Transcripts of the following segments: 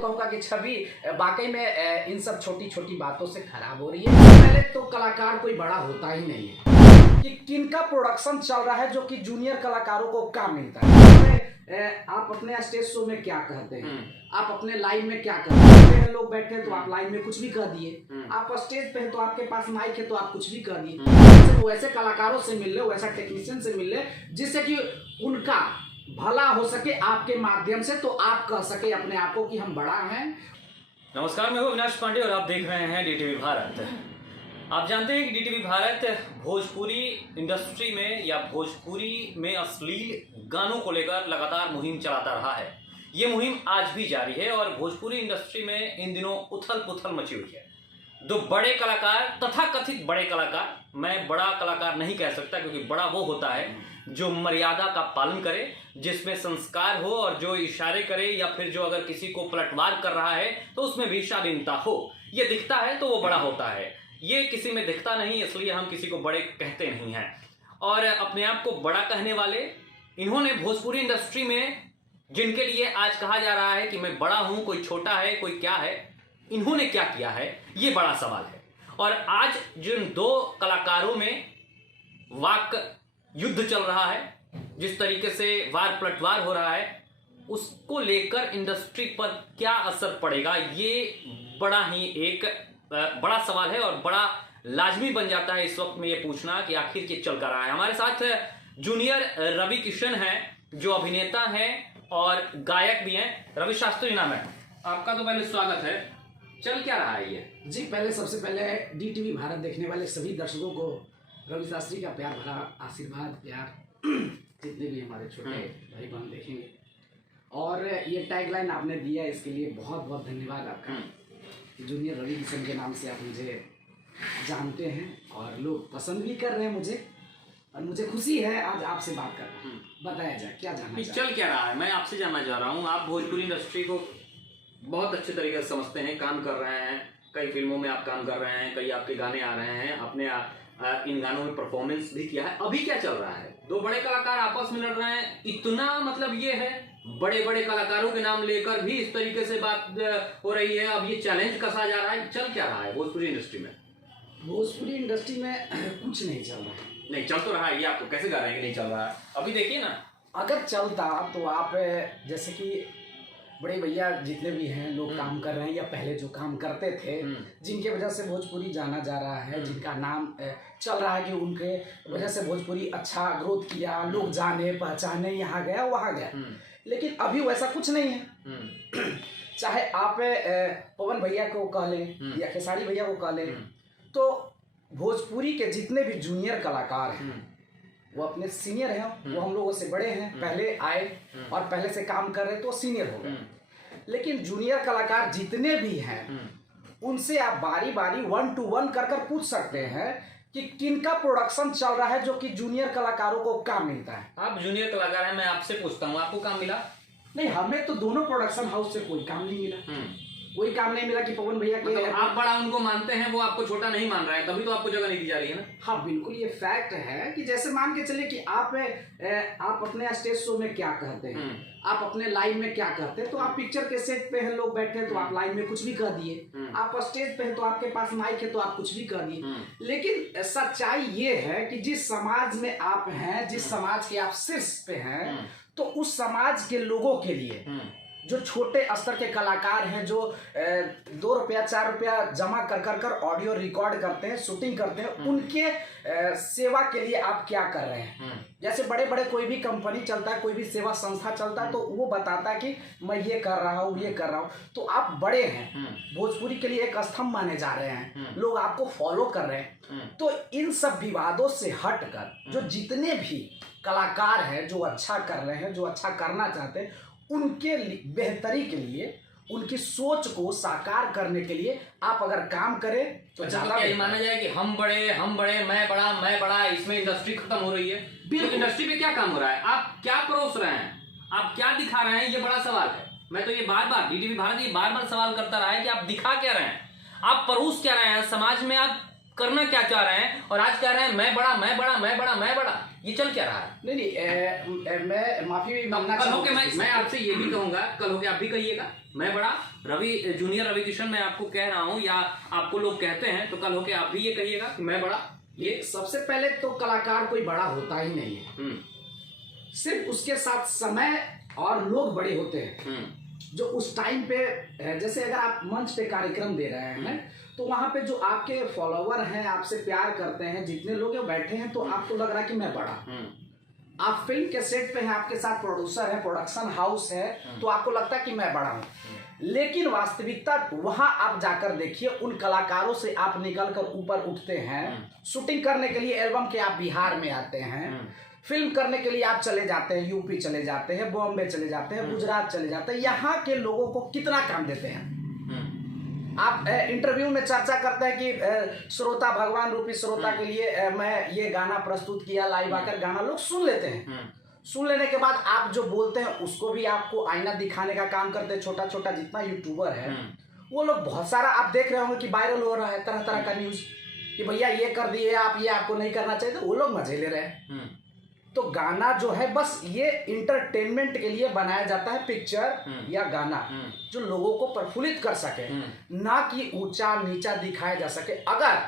कहूँगा कि छवि वाकई में इन सब छोटी छोटी बातों से खराब हो रही है। पहले तो कलाकार कोई बड़ा होता ही नहीं है कि किनका प्रोडक्शन चल रहा है जो कि जूनियर कलाकारों को काम मिलता है। आप अपने स्टेज शो में क्या कहते हैं, आप अपने लाइव में क्या कहते हैं। लोग बैठे हैं तो आप लाइव में कुछ भी कह दिए, आप स्टेज पे हैं तो आपके पास माइक है तो आप कुछ भी कह दिए। वैसे कलाकारों से मिल ले, वैसा टेक्नीशियन से मिल ले जिससे कि उनका भला हो सके आपके माध्यम से, तो आप कह सके अपने आप को कि हम बड़ा हैं। नमस्कार, मैं हूं अविनाश पांडे और आप देख रहे हैं डीटीवी भारत। आप जानते हैं कि डीटीवी भारत भोजपुरी इंडस्ट्री में या भोजपुरी में अश्लील गानों को लेकर लगातार मुहिम चलाता रहा है। ये मुहिम आज भी जारी है और भोजपुरी इंडस्ट्री में इन दिनों उथल पुथल मची हुई है। दो बड़े कलाकार, तथा कथित बड़े कलाकार, मैं बड़ा कलाकार नहीं कह सकता क्योंकि बड़ा वो होता है जो मर्यादा का पालन करे, जिसमें संस्कार हो और जो इशारे करे या फिर जो अगर किसी को पलटवार कर रहा है तो उसमें भी शालीनता हो। ये दिखता है तो वो बड़ा होता है, ये किसी में दिखता नहीं, इसलिए हम किसी को बड़े कहते नहीं हैं। और अपने आप को बड़ा कहने वाले इन्होंने भोजपुरी इंडस्ट्री में, जिनके लिए आज कहा जा रहा है कि मैं बड़ा हूं, कोई छोटा है, कोई क्या है, इन्होंने क्या किया है, ये बड़ा सवाल है। और आज जिन दो कलाकारों में वाक युद्ध चल रहा है, जिस तरीके से वार पलटवार हो रहा है, उसको लेकर इंडस्ट्री पर क्या असर पड़ेगा, ये बड़ा ही एक बड़ा सवाल है और बड़ा लाजमी बन जाता है इस वक्त में ये पूछना कि आखिर ये चल कर रहा है। हमारे साथ जूनियर रवि किशन हैं जो अभिनेता हैं और गायक भी हैं। रवि शास्त्री नाम है आपका, तो पहले स्वागत है। चल क्या रहा है ये? जी, पहले सबसे पहले डीटीवी भारत देखने वाले सभी दर्शकों को रवि शास्त्री का प्यार भरा आशीर्वाद, प्यार, जितने भी हमारे छोटे भाई बहन देखेंगे। और ये टैगलाइन आपने दिया, इसके लिए बहुत बहुत धन्यवाद आपका। जूनियर रवि किशन के नाम से आप मुझे जानते हैं और लोग पसंद भी कर रहे हैं मुझे, और मुझे खुशी है आज आपसे बात करना। बताया जाए क्या जानना चल क्या रहा है, मैं आपसे जानना चाह रहा हूँ। आप भोजपुरी इंडस्ट्री को बहुत अच्छे तरीके से समझते हैं, काम कर रहे हैं, कई फिल्मों में आप काम कर रहे हैं, कई आपके गाने आ रहे हैं, अपने इन गानों में परफॉर्मेंस भी किया है। अभी क्या चल रहा है? दो बड़े कलाकार आपस में लड़ रहे हैं, इतना मतलब ये है, बड़े बड़े कलाकारों के नाम लेकर भी इस तरीके से बात हो रही है। अब ये चैलेंज कसा जा रहा है। चल क्या रहा है भोजपुरी इंडस्ट्री में? भोजपुरी इंडस्ट्री में कुछ नहीं चल रहा है। नहीं चल तो रहा है, ये आपको कैसे कह रहे हैं कि नहीं चल रहा है? अभी देखिए ना, अगर चलता तो आप जैसे कि बड़े भैया जितने भी हैं लोग काम कर रहे हैं या पहले जो काम करते थे, जिनके वजह से भोजपुरी जाना जा रहा है, जिनका नाम चल रहा है कि उनके वजह से भोजपुरी अच्छा ग्रोथ किया, लोग जाने पहचाने, यहाँ गया वहाँ गया। लेकिन अभी वैसा कुछ नहीं है। चाहे आप पवन भैया को कह लें या खेसारी भैया को कह लें, तो भोजपुरी के जितने भी जूनियर कलाकार हैं वो अपने सीनियर हैं, वो हम लोगों से बड़े हैं, पहले आए और पहले से काम कर रहे तो सीनियर हो गए। लेकिन जूनियर कलाकार जितने भी हैं उनसे आप बारी बारी 1 to 1 कर पूछ सकते हैं कि किनका प्रोडक्शन चल रहा है जो कि जूनियर कलाकारों को काम मिलता है। आप जूनियर कलाकार हैं, मैं आपसे पूछता हूँ, आपको काम मिला? नहीं, हमें तो दोनों प्रोडक्शन हाउस से कोई काम नहीं मिला। कोई काम नहीं मिला कि पवन भैया के मतलब आप बड़ा उनको मानते हैं, वो आपको छोटा नहीं मान रहा है, तभी तो आपको जगह नहीं दी जा रही है ना? हाँ बिल्कुल, ये फैक्ट है कि जैसे मान के चले कि आप अपने स्टेज शो में क्या कहते हैं, आप अपने लाइव में क्या कहते हैं, तो आप पिक्चर के सेट पे हैं, लोग बैठे हैं तो आप लाइव में कुछ भी कह दिए, आप स्टेज पे हैं तो आपके पास माइक है तो आप कुछ भी कह दिए। लेकिन सच्चाई ये है कि जिस समाज में आप हैं, जिस समाज के आप शीर्ष पे हैं, तो उस समाज के लोगों के लिए जो छोटे स्तर के कलाकार हैं, जो 2 रुपया 4 रुपया जमा कर ऑडियो रिकॉर्ड करते हैं, शूटिंग करते हैं, उनके सेवा के लिए आप क्या कर रहे हैं। जैसे बड़े बड़े कोई भी कंपनी चलता है, कोई भी सेवा संस्था चलता है, तो वो बताता है कि मैं ये कर रहा हूँ, ये कर रहा हूँ। तो आप बड़े हैं, भोजपुरी के लिए एक स्तंभ माने जा रहे हैं, लोग आपको फॉलो कर रहे हैं। तो इन सब विवादों से हटकर जो जितने भी कलाकार हैं जो अच्छा कर रहे हैं, जो अच्छा करना चाहते हैं, उनके बेहतरी के लिए, उनकी सोच को साकार करने के लिए आप अगर काम करें तो ज्यादा माना जाए कि हम बड़े, मैं बड़ा, इसमें इंडस्ट्री खत्म हो रही है। बिल्कुल, इंडस्ट्री पे क्या काम हो रहा है? आप क्या परोस रहे हैं, आप क्या दिखा रहे हैं, ये बड़ा सवाल है। मैं तो ये बार डीटीवी भारत ये बार सवाल करता रहा है कि आप दिखा क्या रहे हैं, आप परोस क्या रहे हैं, समाज में आप करना क्या चाह रहे हैं, और आज कह रहे हैं मैं बड़ा। ये चल क्या रहा है? नहीं, मैं माफी मांगना कल हो के चाहूंगा। मैं आपसे ये भी कहूंगा, कल हो के आप भी कहिएगा मैं बड़ा, जूनियर रवि किशन मैं आपको कह रहा हूँ या आपको लोग कहते हैं, तो कल हो के आप भी ये कहिएगा कि मैं बड़ा। ये सबसे पहले तो कलाकार कोई बड़ा होता ही नहीं है, सिर्फ उसके साथ समय और लोग बड़े होते हैं जो उस टाइम पे, जैसे अगर आप मंच पे कार्यक्रम दे रहे हैं तो वहां पे जो आपके फॉलोवर हैं, आपसे प्यार करते हैं, जितने लोग बैठे हैं, तो आपको लग रहा है कि मैं बड़ा। आप फिल्म के सेट पे हैं, आपके साथ प्रोड्यूसर है, प्रोडक्शन हाउस है, तो आपको लगता है कि मैं बड़ा हूं। लेकिन वास्तविकता वहां आप जाकर देखिए, उन कलाकारों से आप निकल कर ऊपर उठते हैं। शूटिंग करने के लिए एल्बम के आप बिहार में आते हैं, फिल्म करने के लिए आप चले जाते हैं, यूपी चले जाते हैं, बॉम्बे चले जाते हैं, गुजरात चले जाते हैं। यहाँ के लोगों को कितना काम देते हैं। आप इंटरव्यू में चर्चा करते हैं कि श्रोता भगवान रूपी श्रोता के लिए मैं ये गाना प्रस्तुत किया, लाइव आकर गाना लोग सुन लेते हैं। सुन लेने के बाद आप जो बोलते हैं उसको भी आपको आईना दिखाने का काम करते हैं। छोटा छोटा जितना यूट्यूबर है वो लोग बहुत सारा आप देख रहे होंगे कि वायरल हो रहा है, तरह तरह का न्यूज कि भैया ये कर दिए आप, ये आपको नहीं करना चाहिए, तो वो लोग मजे ले रहे हैं। तो गाना जो है बस ये इंटरटेनमेंट के लिए बनाया जाता है, पिक्चर या गाना जो लोगों को प्रफुल्लित कर सके, ना कि ऊंचा नीचा दिखाया जा सके। अगर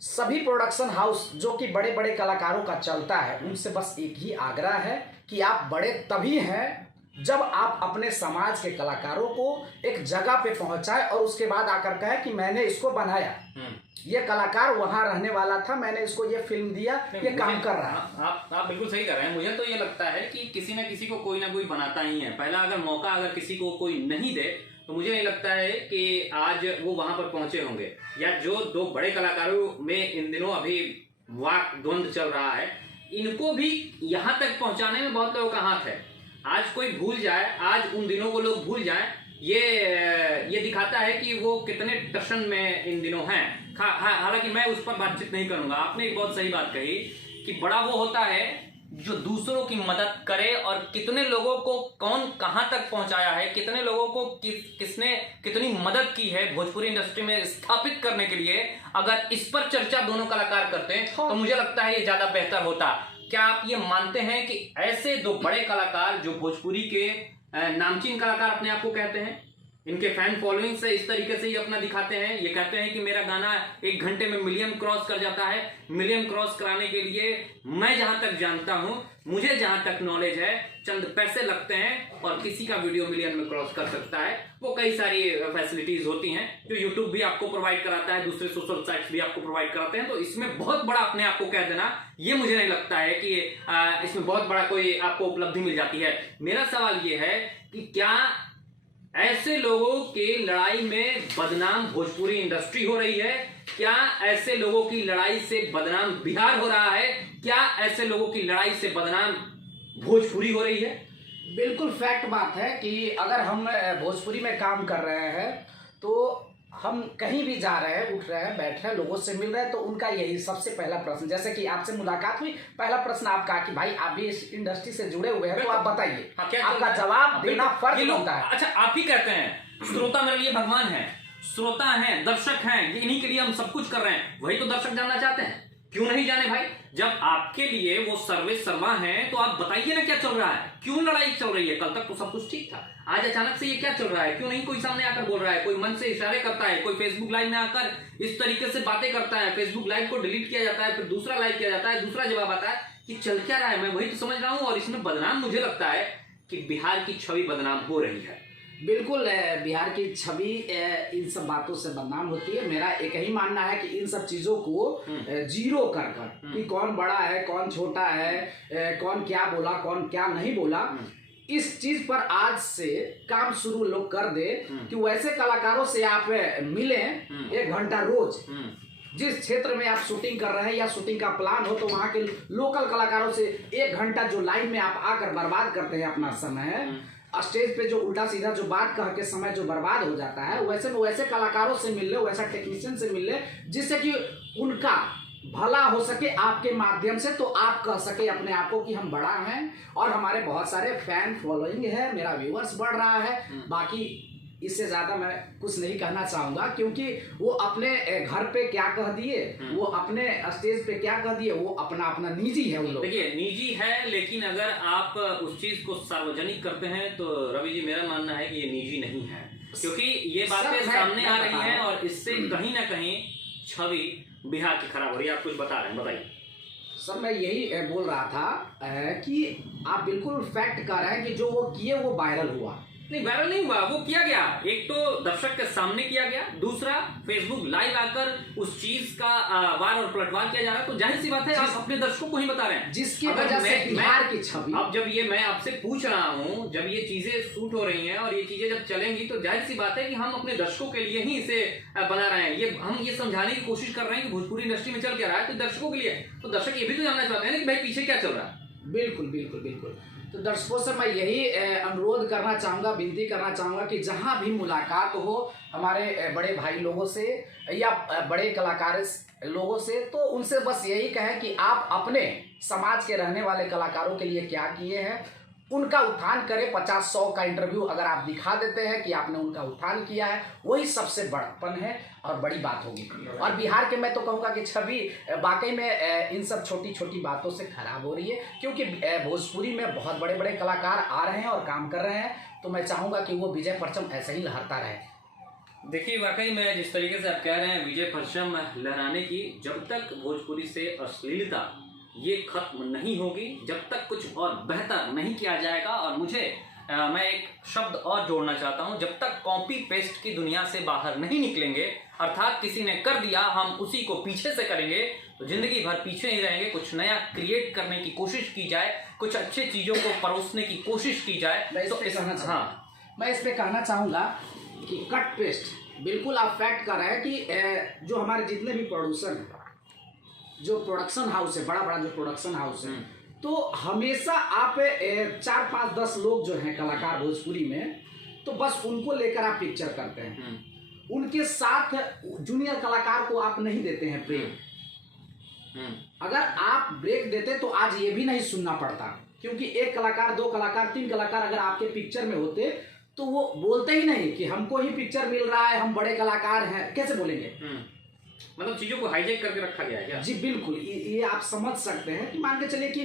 सभी प्रोडक्शन हाउस जो कि बड़े बड़े कलाकारों का चलता है, उनसे बस एक ही आग्रह है कि आप बड़े तभी हैं जब आप अपने समाज के कलाकारों को एक जगह पे पहुंचाए और उसके बाद आकर कहे कि मैंने इसको बनाया, ये कलाकार वहां रहने वाला था, मैंने इसको ये फिल्म दिया, ये काम कर रहा है। आप बिल्कुल सही कर रहे हैं। मुझे तो ये लगता है कि किसी न किसी को कोई ना कोई बनाता ही है। पहला अगर मौका अगर किसी को कोई नहीं दे तो मुझे नहीं लगता है कि आज वो वहां पर पहुंचे होंगे। या जो दो बड़े कलाकारों में इन दिनों अभी वाक द्वंद्व चल रहा है, इनको भी यहाँ तक पहुंचाने में बहुत लोगों का हाथ है। आज कोई भूल जाए, आज उन दिनों को लोग भूल जाए, ये दिखाता है कि वो कितने टशन में इन दिनों हैं। हालांकि मैं उस पर बातचीत नहीं करूंगा। आपने एक बहुत सही बात कही कि बड़ा वो होता है जो दूसरों की मदद करे, और कितने लोगों को कौन कहां तक पहुंचाया है, कितने लोगों को किसने कितनी मदद की है भोजपुरी इंडस्ट्री में स्थापित करने के लिए। अगर इस पर चर्चा दोनों कलाकार करते हैं तो मुझे लगता है ये ज्यादा बेहतर होता। क्या आप ये मानते हैं कि ऐसे दो बड़े कलाकार जो भोजपुरी के नामचीन कलाकार अपने आप को कहते हैं, इनके फैन फॉलोइंग से इस तरीके से ये अपना दिखाते हैं, ये कहते हैं कि मेरा गाना 1 घंटे में मिलियन क्रॉस कर जाता है। मिलियन क्रॉस कराने के लिए मैं जहां तक जानता हूं, मुझे जहां तक नॉलेज है, चंद पैसे लगते हैं और किसी का वीडियो मिलियन में क्रॉस कर सकता है। वो कई सारी फैसिलिटीज होती हैं जो यूट्यूब भी आपको प्रोवाइड कराता है, दूसरे सोशल साइट्स भी आपको प्रोवाइड कराते हैं। तो इसमें बहुत बड़ा अपने आप को कह देना, ये मुझे नहीं लगता है कि इसमें बहुत बड़ा कोई आपको उपलब्धि मिल जाती है। मेरा सवाल ये है कि क्या ऐसे लोगों की लड़ाई में बदनाम भोजपुरी इंडस्ट्री हो रही है? क्या ऐसे लोगों की लड़ाई से बदनाम बिहार हो रहा है? क्या ऐसे लोगों की लड़ाई से बदनाम भोजपुरी हो रही है? बिल्कुल फैक्ट बात है कि अगर हम भोजपुरी में काम कर रहे हैं तो हम कहीं भी जा रहे हैं, उठ रहे हैं, बैठ रहे हैं, लोगों से मिल रहे हैं, तो उनका यही सबसे पहला प्रश्न, जैसे कि आपसे मुलाकात हुई, पहला प्रश्न आपका कि भाई आप भी इस इंडस्ट्री से जुड़े हुए हैं तो आप बताइए। आपका जवाब देना फर्ज होता है। अच्छा, आप ही कहते हैं श्रोता मेरे लिए भगवान है, श्रोता हैं, दर्शक हैं, इन्हीं के लिए हम सब कुछ कर रहे हैं। वही तो दर्शक जानना चाहते हैं, क्यों नहीं जाने भाई? जब आपके लिए वो सर्वे सर्वा हैं तो आप बताइए ना क्या चल रहा है, क्यों लड़ाई चल रही है? कल तक तो सब कुछ ठीक था, आज अचानक से ये क्या चल रहा है? क्यों नहीं कोई सामने आकर बोल रहा है, कोई मन से इशारे करता है, कोई फेसबुक लाइव में आकर इस तरीके से बातें करता है, फेसबुक लाइव को डिलीट किया जाता है, फिर दूसरा लाइव किया जाता है, दूसरा जवाब आता है कि चल क्या रहा है? मैं वही तो समझ रहा हूं। और इसमें बदनाम मुझे लगता है कि बिहार की छवि बदनाम हो रही है। बिल्कुल, बिहार की छवि इन सब बातों से बदनाम होती है। मेरा एक ही मानना है कि इन सब चीजों को जीरो कर कर कि कौन बड़ा है, कौन छोटा है, कौन क्या बोला, कौन क्या नहीं बोला, इस चीज पर आज से काम शुरू लोग कर दे कि वैसे कलाकारों से आप मिलें 1 घंटा रोज। जिस क्षेत्र में आप शूटिंग कर रहे हैं या शूटिंग का प्लान हो, तो वहां के लोकल कलाकारों से 1 घंटा जो लाइन में आप आकर बर्बाद करते हैं अपना समय, स्टेज पे जो उल्टा सीधा जो बात कह के समय जो बर्बाद हो जाता है, वैसे कलाकारों से मिल ले, वैसा टेक्नीशियन से मिल ले जिससे कि उनका भला हो सके आपके माध्यम से, तो आप कह सके अपने आप को कि हम बड़ा हैं और हमारे बहुत सारे फैन फॉलोइंग है, मेरा व्यूअर्स बढ़ रहा है। बाकी इससे ज्यादा मैं कुछ नहीं कहना चाहूंगा, क्योंकि वो अपने घर पे क्या कह दिए, वो अपने स्टेज पे क्या कह दिए, वो अपना अपना निजी है। उन लोग देखिए निजी है, लेकिन अगर आप उस चीज को सार्वजनिक करते हैं तो रवि जी मेरा मानना है कि ये निजी नहीं है, क्योंकि ये बातें सामने आ रही हैं और इससे कहीं ना कहीं छवि बिहार की खराब हो रही है। आप कुछ बता रहे हैं, बताइए। सर मैं यही बोल रहा था कि आप बिल्कुल फैक्ट कर रहे हैं कि जो वो किए वो वायरल हुआ। नहीं, वायरल नहीं हुआ, वो किया गया, एक तो दर्शक के सामने किया गया, दूसरा फेसबुक लाइव आकर उस चीज का वार और पलटवार किया जा रहा है। तो जाहिर सी बात है आप अपने दर्शकों को ही बता रहे हैं, जिसकी वजह से बिहार की छवि। अब जब ये मैं आपसे पूछ रहा हूँ, जब ये चीजें शूट हो रही हैं और ये चीजें जब चलेंगी तो जाहिर सी बात है कि हम अपने दर्शकों के लिए ही इसे बना रहे हैं। हम ये समझाने की कोशिश कर रहे हैं कि भोजपुरी इंडस्ट्री में चल क्या रहा है, तो दर्शकों के लिए। तो दर्शक ये भी तो जानना चाहते हैं ना कि भाई पीछे क्या चल रहा है। बिल्कुल बिल्कुल बिल्कुल। तो दर्शकों से मैं यही अनुरोध करना चाहूँगा, विनती करना चाहूँगा कि जहाँ भी मुलाकात हो हमारे बड़े भाई लोगों से या बड़े कलाकार लोगों से, तो उनसे बस यही कहें कि आप अपने समाज के रहने वाले कलाकारों के लिए क्या किए हैं, उनका उत्थान करें। 50-100 का इंटरव्यू अगर आप दिखा देते हैं कि आपने उनका उत्थान किया है, वही सबसे बड़पन है और बड़ी बात होगी। और बिहार के मैं तो कहूँगा कि छवि वाकई में इन सब छोटी छोटी बातों से खराब हो रही है, क्योंकि भोजपुरी में बहुत बड़े बड़े कलाकार आ रहे हैं और काम कर रहे हैं। तो मैं चाहूँगा कि वो विजय परचम ऐसे ही लहरता रहे। देखिए वाकई में जिस तरीके से आप कह रहे हैं विजय परचम लहराने की, जब तक भोजपुरी से अश्लीलता ये खत्म नहीं होगी, जब तक कुछ और बेहतर नहीं किया जाएगा। और मैं एक शब्द और जोड़ना चाहता हूं, जब तक कॉपी पेस्ट की दुनिया से बाहर नहीं निकलेंगे, अर्थात किसी ने कर दिया हम उसी को पीछे से करेंगे, तो जिंदगी भर पीछे नहीं रहेंगे। कुछ नया क्रिएट करने की कोशिश की जाए, कुछ अच्छे चीजों को परोसने की कोशिश की जाए। मैं इस पे कहना चाहूंगा कि कट पेस्ट बिल्कुल आप फैक्ट कर रहे हैं कि जो हमारे जितने भी प्रोड्यूसर हैं, जो प्रोडक्शन हाउस है, बड़ा बड़ा जो प्रोडक्शन हाउस है, तो हमेशा आप 4-5-10 लोग जो हैं कलाकार भोजपुरी में, तो बस उनको लेकर आप पिक्चर करते हैं। उनके साथ जूनियर कलाकार को आप नहीं देते हैं ब्रेक। अगर आप ब्रेक देते तो आज ये भी नहीं सुनना पड़ता, क्योंकि 1 कलाकार 2 कलाकार 3 कलाकार अगर आपके पिक्चर में होते तो वो बोलते ही नहीं कि हमको ही पिक्चर मिल रहा है, हम बड़े कलाकार हैं, कैसे बोलेंगे। मतलब चीजों को हाईजेक करके रखा गया है क्या? जी बिल्कुल, ये आप समझ सकते हैं कि मान के चलिए कि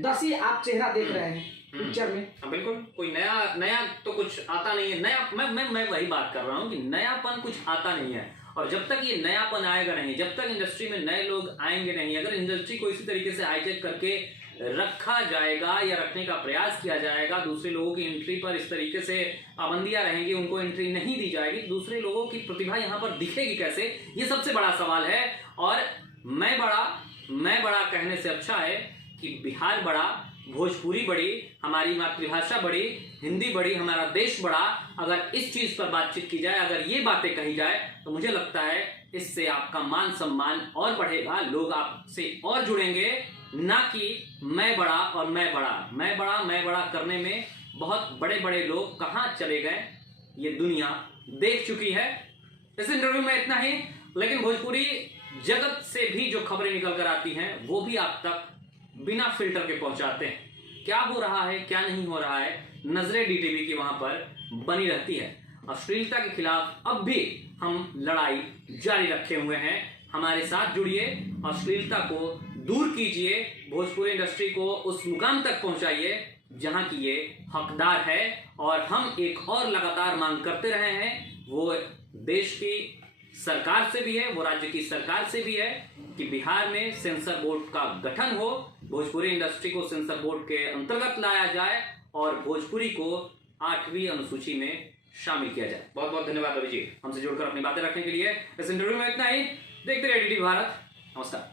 10 ही आप चेहरा देख रहे हैं पिक्चर में। बिल्कुल, कोई नया तो कुछ आता नहीं है। नया मैं वही बात कर रहा हूँ कि नयापन कुछ आता नहीं है। और जब तक ये नयापन आएगा नहीं, जब तक इंडस्ट्री में नए लोग आएंगे नहीं, अगर इंडस्ट्री को इसी तरीके से हाईजेक करके रखा जाएगा या रखने का प्रयास किया जाएगा, दूसरे लोगों की एंट्री पर इस तरीके से पाबंदियां रहेंगी, उनको एंट्री नहीं दी जाएगी, दूसरे लोगों की प्रतिभा यहाँ पर दिखेगी कैसे, ये सबसे बड़ा सवाल है। और मैं बड़ा कहने से अच्छा है कि बिहार बड़ा, भोजपुरी बड़ी, हमारी मातृभाषा बड़ी, हिंदी बड़ी, हमारा देश बड़ा। अगर इस चीज पर बातचीत की जाए, अगर ये बातें कही जाए, तो मुझे लगता है इससे आपका मान सम्मान और बढ़ेगा, लोग आपसे और जुड़ेंगे। ना कि मैं बड़ा करने में बहुत बड़े बड़े लोग कहाँ चले गए ये दुनिया देख चुकी है। इस इंटरव्यू में इतना ही, लेकिन भोजपुरी जगत से भी जो खबरें निकल कर आती हैं वो भी आप तक बिना फिल्टर के पहुंचाते हैं। क्या हो रहा है, क्या नहीं हो रहा है, नजरें डीटीवी की वहां पर बनी रहती है। अश्लीलता के खिलाफ अब भी हम लड़ाई जारी रखे हुए हैं। हमारे साथ जुड़िए, अश्लीलता को दूर कीजिए, भोजपुरी इंडस्ट्री को उस मुकाम तक पहुंचाइए जहां की ये हकदार है। और हम एक और लगातार मांग करते रहे हैं, वो देश की सरकार से भी है, वो राज्य की सरकार से भी है कि बिहार में सेंसर बोर्ड का गठन हो, भोजपुरी इंडस्ट्री को सेंसर बोर्ड के अंतर्गत लाया जाए और भोजपुरी को 8वीं अनुसूची में शामिल किया जाए। बहुत बहुत धन्यवाद रवि जी, हमसे जुड़कर अपनी बातें रखने के लिए। इस इंटरव्यू में इतना ही। देखते रहिए डीटीवी भारत। नमस्कार।